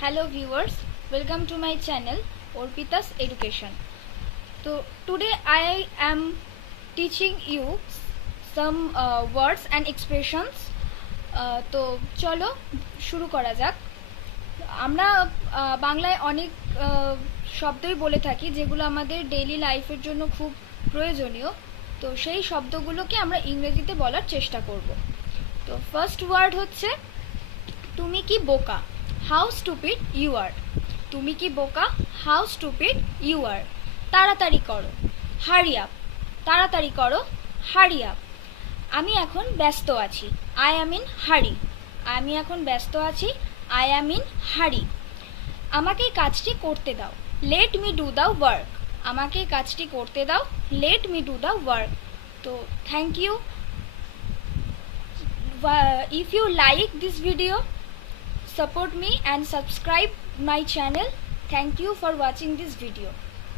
Hello viewers, welcome to my channel Orpita's Education. So today I am teaching you some words and expressions. তো চলো শুরু করা যাক। আমরা বাংলায় অনেক শব্দই বলে থাকি যেগুলো আমাদের ডেইলি লাইফের জন্য খুব প্রয়োজনীয়। তো সেই শব্দগুলোকে আমরা ইংরেজিতে বলার চেষ্টা করব। তো ফার্স্ট ওয়ার্ড হচ্ছে তুমি কি বোকা, হাউ স্টুপিড ইউ আর। তুমি কি বোকা, হাউ স্টুপিড ইউ আর। তাড়াতাড়ি করো, হারি আপ। তাড়াতাড়ি করো, হারি আপ। আমি এখন ব্যস্ত আছি, আই অ্যাম ইন হারি। আমি এখন ব্যস্ত আছি, আই অ্যাম ইন হারি। আমাকে কাজটি করতে দাও, let me do the work. আমাকে কাজটি করতে দাও, let me do the work. তো thank you. If you like this video, support me and subscribe my channel. Thank you for watching this video.